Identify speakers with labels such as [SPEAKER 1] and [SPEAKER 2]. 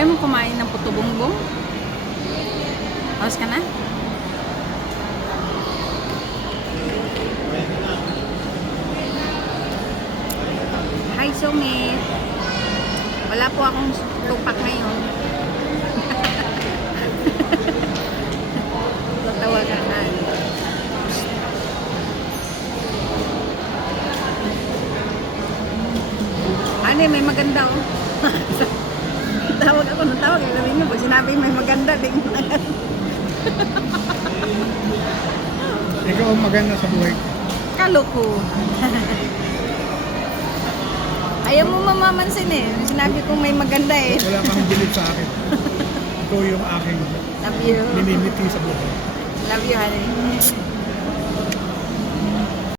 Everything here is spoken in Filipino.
[SPEAKER 1] kumain ng puto bongbong? Tapos ka na? Hi, Sumit. Wala po akong tupak ngayon. Tatawagan ka. Ano may maganda oh. tawag ako nung tawag. Sabi niyo, pag sinabi may maganda, di mo na
[SPEAKER 2] Ikaw ang maganda sa buhay ko.
[SPEAKER 1] Kaloko. Ayaw mo mamamansin eh. Sinabi kong may maganda eh.
[SPEAKER 2] Wala kang bilib sa akin. Ikaw yung aking
[SPEAKER 1] Love you.
[SPEAKER 2] minimiti sa buhay.
[SPEAKER 1] Love you, honey.